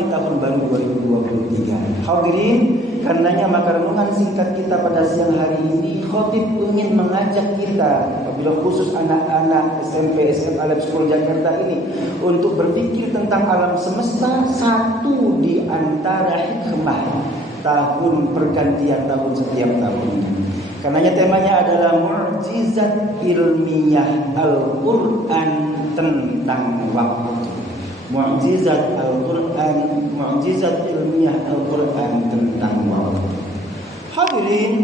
di tahun baru 2023. Hadirin, karenanya maka renungan singkat kita pada siang hari ini, khotib ingin mengajak kita, apabila khusus anak-anak SMP SMA Lab School Jakarta ini, untuk berpikir tentang alam semesta, satu di antara hikmah tahun pergantian tahun setiap tahunnya. Karenanya temanya adalah mukjizat ilmiah Al-Quran tentang waktu. Mukjizat Al-Quran, mukjizat ilmiah Al-Quran tentang waktu. Hadirin,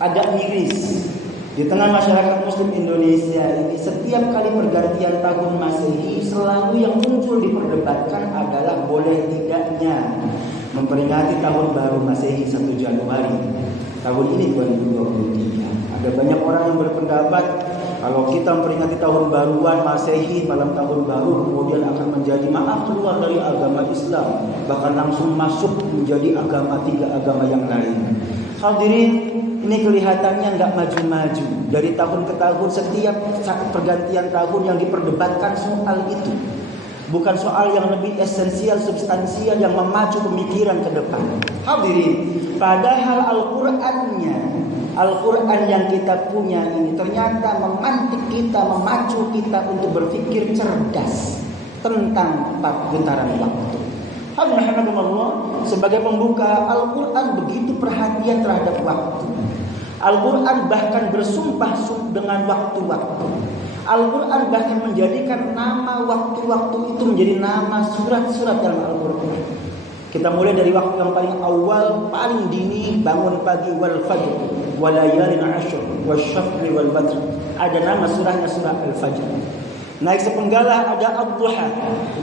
agak miris di tengah masyarakat Muslim Indonesia ini, setiap kali pergantian tahun Masehi selalu yang muncul diperdebatkan adalah boleh tidaknya memperingati tahun baru Masehi 1 Januari. Tahun ini 2023. Ada banyak orang yang berpendapat kalau kita memperingati tahun baruan Masehi malam tahun baru, kemudian akan menjadi keluar dari agama Islam, bahkan langsung masuk menjadi tiga agama yang lain. Hadirin, ini kelihatannya nggak maju-maju. Dari tahun ke tahun, setiap pergantian tahun yang diperdebatkan soal itu, bukan soal yang lebih esensial, substansial, yang memacu pemikiran ke depan. Hadirin, padahal Al-Quran yang kita punya ini ternyata memantik kita, memacu kita untuk berpikir cerdas tentang putaran waktu. Alhamdulillah, sebagai pembuka, Al-Quran begitu perhatian terhadap waktu. Al-Quran bahkan bersumpah dengan waktu-waktu. Al-Quran bahkan menjadikan nama waktu-waktu itu menjadi nama surat-surat dalam Al-Quran. Kita mulai dari waktu yang paling awal, paling dini, bangun pagi, wal fajr, wal layalin ashr, wasyafri wal badr. Ada nama surahnya surah Al-Fajr. Naik sepenggala ada ad-duha,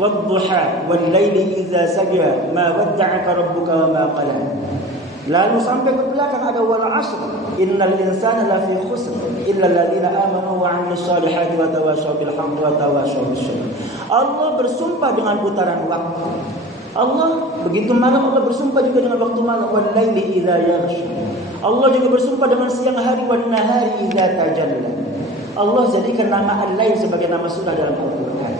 wad-duha, wal laili idza saja, ma wadda'aka rabbuka wa ma qala. Lalu sampai ke belakang ada wal ashr, innal insana lafi khusr, illa alladziina aamanu wa 'amilus shalihati wa tawashaw bil haqqi wa tawashaw bis sabr. Allah bersumpah dengan putaran waktu. Allah begitu malam, Allah bersumpah juga dengan waktu malam, wal laili idza yaghsha. Allah juga bersumpah dengan siang hari, wan nahari idza tajalla. Allah jadikan nama Al-Lail sebagai nama surah dalam Al-Quran.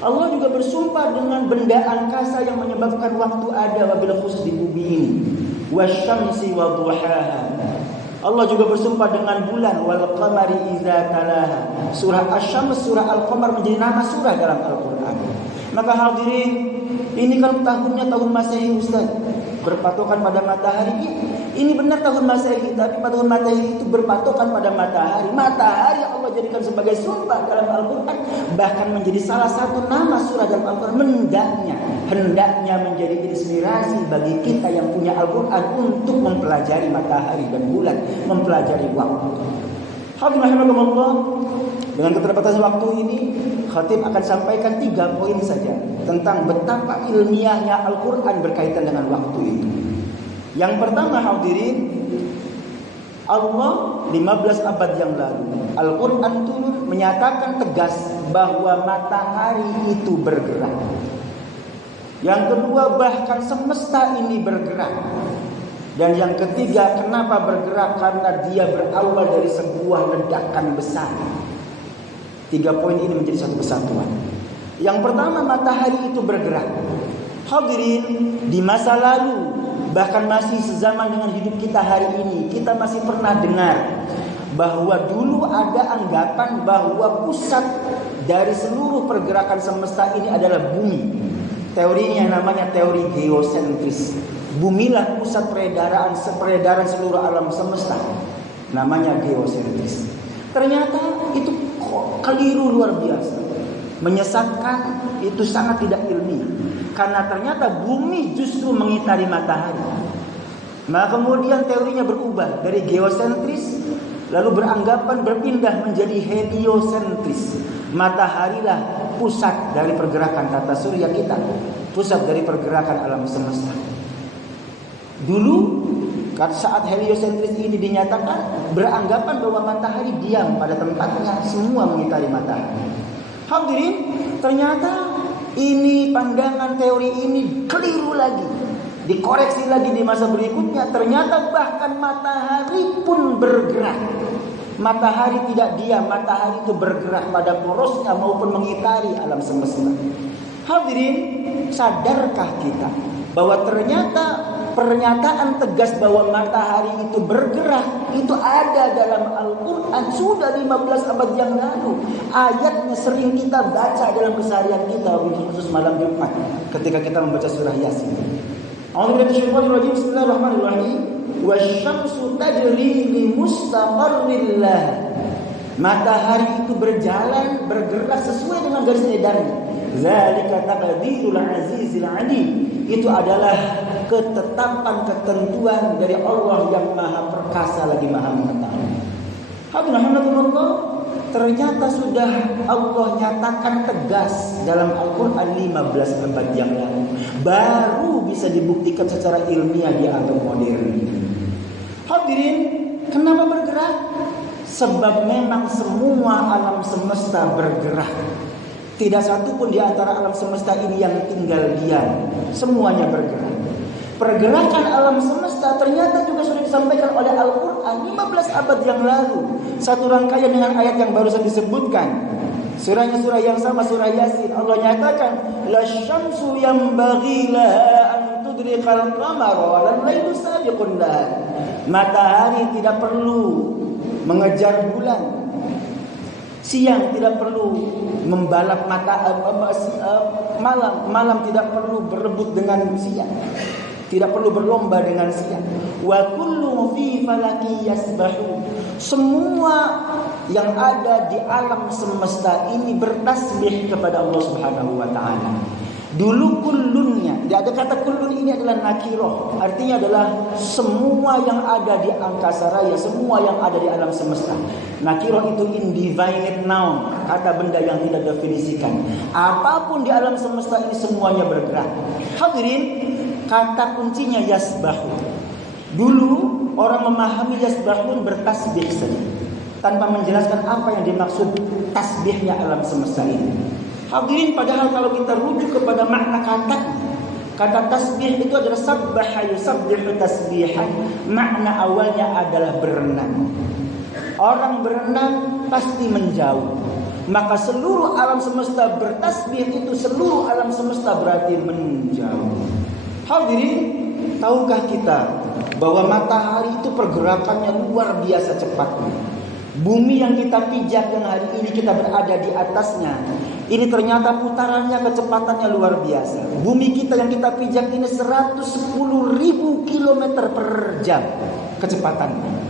Allah juga bersumpah dengan benda angkasa yang menyebabkan waktu ada, wabil khusus di bumi ini, wasyamsi wa duhaha. Allah juga bersumpah dengan bulan, wal qamari idza talaha. Surah Asy-Syams, surah Al-Qamar menjadi nama surah dalam Al-Quran. Maka hadirin, ini kan tahunnya tahun Masehi, Ustaz, berpatokan pada matahari. Ini benar tahun Masehi, tapi tahun Masehi itu berpatokan pada matahari. Matahari Allah jadikan sebagai sumpah dalam Al-Quran, bahkan menjadi salah satu nama surah dalam Al-Quran. Hendaknya menjadi inspirasi bagi kita yang punya Al-Quran untuk mempelajari matahari dan bulan, mempelajari waktu. Alhamdulillah, dengan keterbatasan waktu ini, khatib akan sampaikan 3 poin saja tentang betapa ilmiahnya Al-Quran berkaitan dengan waktu itu. Yang pertama, hadirin, Allah 15 abad yang lalu, Al-Quran turun menyatakan tegas bahwa matahari itu bergerak. Yang kedua, bahkan semesta ini bergerak. Dan yang ketiga, kenapa bergerak? Karena dia berawal dari sebuah ledakan besar. 3 poin ini menjadi satu kesatuan. Yang pertama, matahari itu bergerak. Hadirin, di masa lalu, bahkan masih sezaman dengan hidup kita hari ini, kita masih pernah dengar bahwa dulu ada anggapan bahwa pusat dari seluruh pergerakan semesta ini adalah bumi. Teorinya namanya teori geosentris. Bumilah pusat peredaran seluruh alam semesta. Namanya geosentris. Ternyata itu keliru luar biasa. Menyesatkan, itu sangat tidak ilmiah. Karena ternyata bumi justru mengitari matahari. Maka kemudian teorinya berubah dari geosentris, lalu beranggapan berpindah menjadi heliosentris. Mataharilah pusat dari pergerakan tata surya kita, pusat dari pergerakan alam semesta. Dulu saat heliosentris ini dinyatakan, beranggapan bahwa matahari diam pada tempatnya, semua mengitari matahari. Hadirin, ternyata ini pandangan teori ini keliru lagi. Dikoreksi lagi di masa berikutnya, ternyata bahkan matahari pun bergerak. Matahari tidak diam, matahari itu bergerak pada porosnya maupun mengitari alam semesta. Hadirin, sadarkah kita bahwa ternyata pernyataan tegas bahwa matahari itu bergerak itu ada dalam Al-Quran sudah 15 abad yang lalu. Ayatnya sering kita baca dalam keseharian kita, khusus malam Jumat ketika kita membaca surah Yasin. A'udzubillahi Bismillahirrahmanirrahim. Wasyamsu tajri li mustaqarrin laha. Matahari itu berjalan, bergerak sesuai dengan garis edarnya. Zalika taqdirul azizil alim. Itu adalah ketetapan ketentuan dari Allah yang maha perkasa lagi maha mengetahui. Alhamdulillah, ternyata sudah Allah nyatakan tegas dalam Al-Quran 15 abad yang lalu. Baru bisa dibuktikan secara ilmiah di atom modern. Hadirin, kenapa bergerak? Sebab memang semua alam semesta bergerak. Tidak satu pun di antara alam semesta ini yang tinggal diam. Semuanya bergerak. Pergerakan alam semesta ternyata juga sudah disampaikan oleh Al-Quran 15 abad yang lalu. Satu rangkaian dengan ayat yang barusan disebutkan. Surahnya surah yang sama, surah Yasin. Allah nyatakan, la syamsu yanbaghi laha an tudrikal qamara wa lal lailu sabiqun laha. Matahari tidak perlu mengejar bulan. Siang tidak perlu membalap malam tidak perlu berebut dengan siang. Tidak perlu berlomba dengan siang. Wa kullu fi falaki yasbahu. Semua yang ada di alam semesta ini bertasbih kepada Allah Subhanahu wa taala. Dulu kullunnya, ada kata kullun ini adalah nakiroh, artinya adalah semua yang ada di angkasa raya, semua yang ada di alam semesta. Nakiroh itu indefinite noun, kata benda yang tidak definisikan. Apapun di alam semesta ini semuanya bergerak. Hadirin, kata kuncinya yasbahu. Dulu orang memahami yasbahun bertasbih saja, tanpa menjelaskan apa yang dimaksud tasbihnya alam semesta ini. Hadirin, padahal kalau kita rujuk kepada makna kata tasbih itu adalah sabbaha yusabbihu tasbihan. Makna awalnya adalah berenang. Orang berenang pasti menjauh. Maka seluruh alam semesta bertasbih itu seluruh alam semesta berarti menjauh. Hadirin, tahukah kita bahwa matahari itu pergerakannya luar biasa cepatnya. Bumi yang kita pijak yang hari ini kita berada di atasnya, ini ternyata putarannya kecepatannya luar biasa. Bumi kita yang kita pijak ini 110.000 km per jam kecepatannya.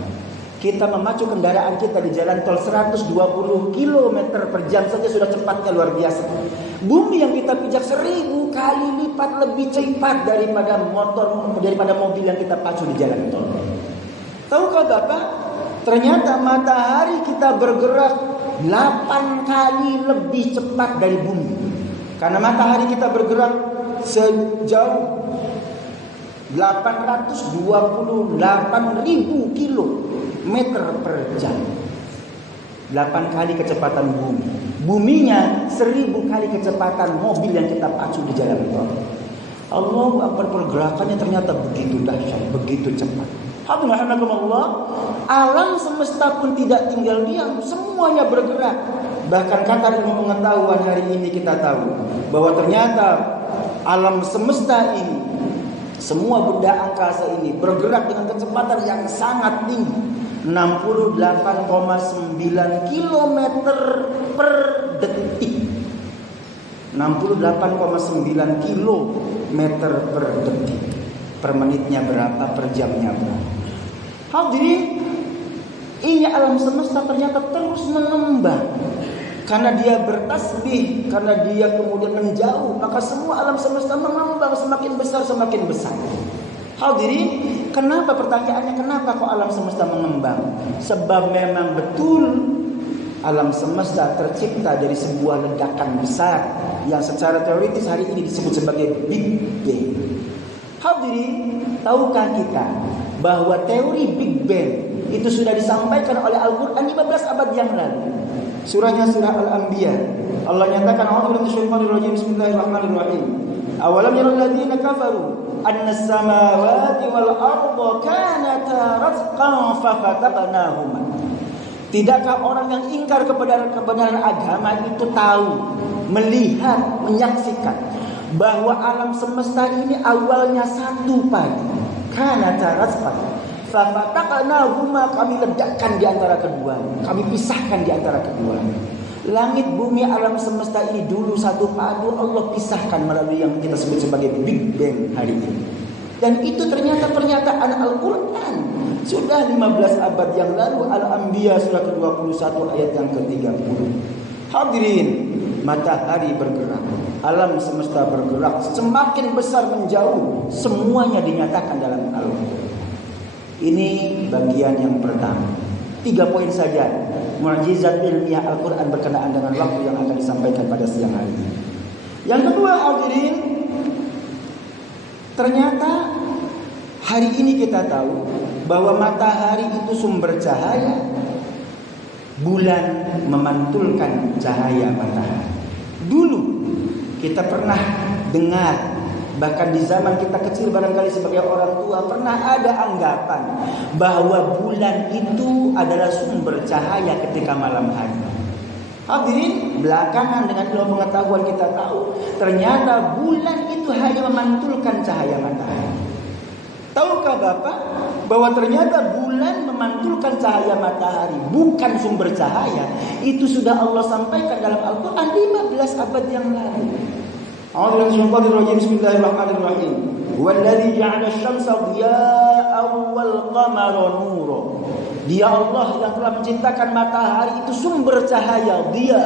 Kita memacu kendaraan kita di jalan tol 120 km per jam saja sudah cepatnya luar biasa. Bumi yang kita pijak 1000 kali lipat lebih cepat daripada mobil yang kita pacu di jalan tol. Tahukah Bapak? Ternyata matahari kita bergerak 8 kali lebih cepat dari bumi. Karena matahari kita bergerak sejauh 828.000 kilometer per jam. 8 kali kecepatan bumi. Buminya 1000 kali kecepatan mobil yang kita pacu di jalan tol. Allahu Akbar, pergerakannya ternyata begitu dahsyat, begitu cepat. Alhamdulillah, alam semesta pun tidak tinggal diam, semuanya bergerak. Bahkan kata ilmu pengetahuan hari ini kita tahu bahwa ternyata alam semesta ini, semua benda angkasa ini bergerak dengan kecepatan yang sangat tinggi, 68,9 km per detik. 68,9 km per detik. Per menitnya berapa, per jamnya berapa. Hadirin, ini alam semesta ternyata terus mengembang. Karena dia bertasbih, karena dia kemudian menjauh, maka semua alam semesta mengembang semakin besar, semakin besar. Hadirin, kenapa pertanyaannya, kenapa kok alam semesta mengembang? Sebab memang betul alam semesta tercipta dari sebuah ledakan besar yang secara teoritis hari ini disebut sebagai Big Bang. Hadirin, tahukah kita bahwa teori Big Bang itu sudah disampaikan oleh Al-Quran 15 abad yang lalu. Surahnya surah Al-Anbiya. Allah nyatakan, Bismillahirrahmanirrahim. Awalam yaral ladzina kafaru anna as-samawati wal arda kanata ratqan fafataqnahuma. Tidakkah orang yang ingkar kebenaran agama itu tahu, melihat, menyaksikan bahwa alam semesta ini awalnya satu pagi. Kana tarasfat fafataqnahuma, kami ledakkan di antara keduanya, kami pisahkan di antara keduanya. Langit, bumi, alam semesta ini dulu satu padu, Allah pisahkan melalui yang kita sebut sebagai Big Bang hari ini. Dan itu ternyata pernyataan Al-Quran. Sudah 15 abad yang lalu, Al-Anbiya surah ke-21 ayat yang ke-30. Hadirin, matahari bergerak, alam semesta bergerak, semakin besar menjauh, semuanya dinyatakan dalam Al-Quran. Ini bagian yang pertama. 3 poin saja mukjizat ilmiah Al-Quran berkenaan dengan waktu yang akan disampaikan pada siang hari ini. Yang kedua, hadirin, ternyata hari ini kita tahu bahwa matahari itu sumber cahaya, bulan memantulkan cahaya matahari. Dulu kita pernah dengar, bahkan di zaman kita kecil barangkali sebagai orang tua pernah ada anggapan bahwa bulan itu adalah sumber cahaya ketika malam hari. Hadirin, belakangan dengan ilmu pengetahuan kita tahu ternyata bulan itu hanya memantulkan cahaya matahari. Tahukah Bapak bahwa ternyata bulan memantulkan cahaya matahari, bukan sumber cahaya? Itu sudah Allah sampaikan dalam Al-Quran 15 abad yang lalu. Bismillahirrahmanirrahim. Huwallazi ja'ala asy-syamsa diya'an wal qamara nura. Dia Allah yang telah menciptakan matahari itu sumber cahaya, dia.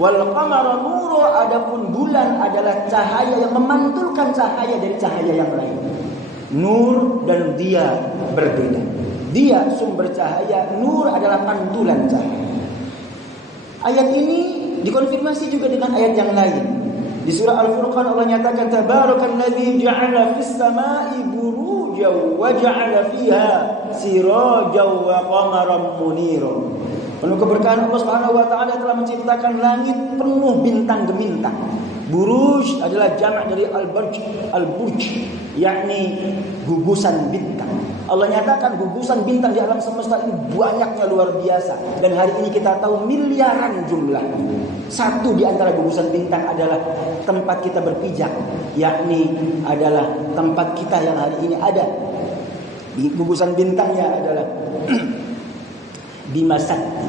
Wal qamara nura, adapun bulan adalah cahaya yang memantulkan cahaya dari cahaya yang lain. Nur dan dia berbeda. Dia sumber cahaya, nur adalah pantulan cahaya. Ayat ini dikonfirmasi juga dengan ayat yang lain. Di surah Al-Furqan Allah nyatakan tabarakalladzi ja'ala fis samai burujan wa ja'ala fiha sirajan wa qamaran munira. Penuh keberkahan Allah Subhanahu wa taala telah menciptakan langit penuh bintang gemintang. Buruj adalah jamak dari al-burj, yakni gugusan bintang. Allah nyatakan gugusan bintang di alam semesta ini banyaknya luar biasa, dan hari ini kita tahu miliaran jumlahnya. Satu di antara gugusan bintang adalah tempat kita berpijak, yakni adalah tempat kita yang hari ini ada. Di gugusan bintangnya adalah Bima Sakti.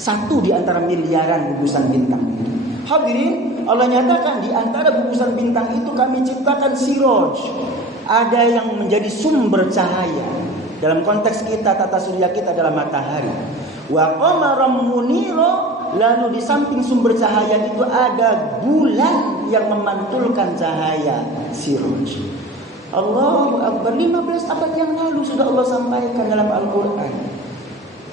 Satu di antara miliaran gugusan bintang itu. Hadirin, Allah nyatakan di antara gugusan bintang itu kami ciptakan siroj. Ada yang menjadi sumber cahaya. Dalam konteks kita, tata surya kita adalah matahari. Wa qamaran munira, lalu di samping sumber cahaya itu ada bulan yang memantulkan cahaya siroj. Allahu Akbar, 15 abad yang lalu sudah Allah sampaikan dalam Al-Quran.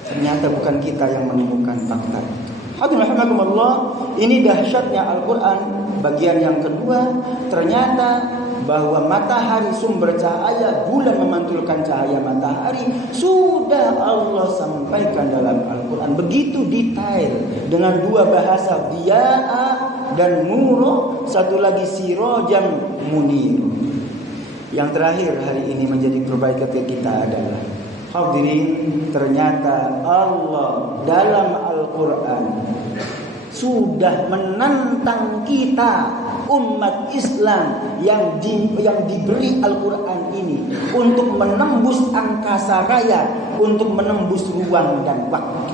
Ternyata bukan kita yang menemukan fakta itu. Hadirin rahimakumullah, ini dahsyatnya Al-Quran. Bagian yang kedua, ternyata bahwa matahari sumber cahaya, bulan memantulkan cahaya matahari, sudah Allah sampaikan dalam Al-Quran. Begitu detail dengan dua bahasa, diya'a dan nuro, satu lagi sirojam munir. Yang terakhir hari ini menjadi perbaikan kita adalah, hadirin, ternyata Allah dalam Al-Quran sudah menantang kita umat Islam yang diberi Al-Quran ini untuk menembus angkasa raya, untuk menembus ruang dan waktu.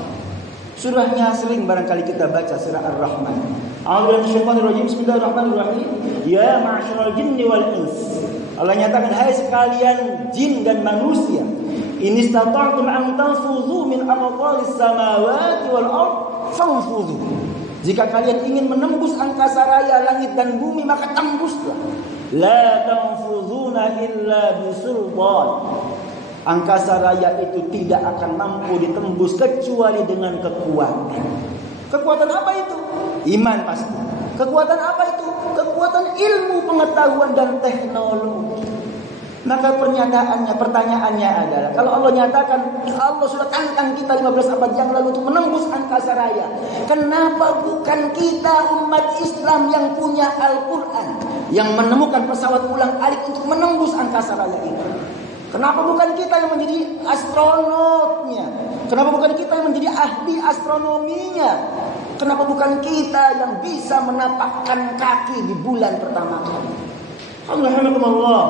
Surahnya sering barangkali kita baca, surah Ar-Rahman. A'udzubillahi Bismillahirrahmanirrahim. Ya ma'syaral jinni wal ins. Allah nyatakan, hai sekalian jin dan manusia, in istata'tum an tanfudhu min aqtaris samawati wal ard fanfudhu. Jika kalian ingin menembus angkasa raya, langit dan bumi, maka tembuslah. La tanfudhuna illa bisultan. Angkasa raya itu tidak akan mampu ditembus kecuali dengan kekuatan. Kekuatan apa itu? Iman pasti. Kekuatan apa itu? Kekuatan ilmu, pengetahuan dan teknologi. Maka pertanyaannya adalah, kalau Allah nyatakan Allah sudah tantang kita 15 abad yang lalu untuk menembus angkasa raya, kenapa bukan kita umat Islam yang punya Al-Quran yang menemukan pesawat ulang-alik untuk menembus angkasa raya itu? Kenapa bukan kita yang menjadi astronotnya? Kenapa bukan kita yang menjadi ahli astronominya? Kenapa bukan kita yang bisa menapakkan kaki di bulan pertama kali? Alhamdulillah,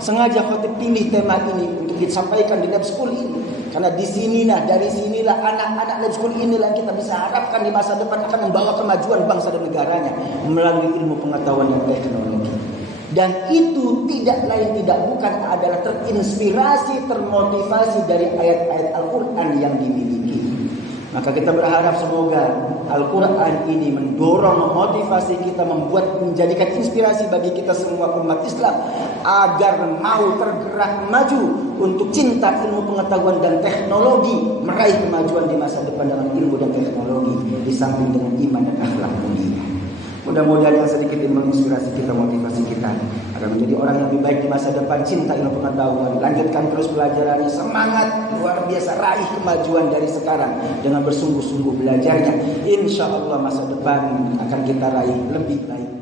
sengaja khotib pilih tema ini untuk disampaikan di lab school ini. Karena dari sinilah anak-anak lab school inilah kita bisa harapkan di masa depan akan membawa kemajuan bangsa dan negaranya melalui ilmu pengetahuan dan teknologi. Dan itu tidak lain tidak bukan adalah terinspirasi, termotivasi dari ayat-ayat Al-Quran yang dimiliki. Maka kita berharap semoga Al-Quran ini mendorong, memotivasi kita, menjadikan inspirasi bagi kita semua umat Islam agar mau tergerak maju untuk cinta ilmu pengetahuan dan teknologi, meraih kemajuan di masa depan dengan ilmu dan teknologi di samping dengan iman dan akhlak mulia. Mudah-mudahan yang sedikit ini menginspirasi kita, motivasi kita agar menjadi orang yang lebih baik di masa depan, cinta ilmu pengetahuan, lanjutkan terus pelajarannya, semangat luar biasa, raih kemajuan dari sekarang dengan bersungguh-sungguh belajarnya. Insya Allah masa depan akan kita raih lebih baik.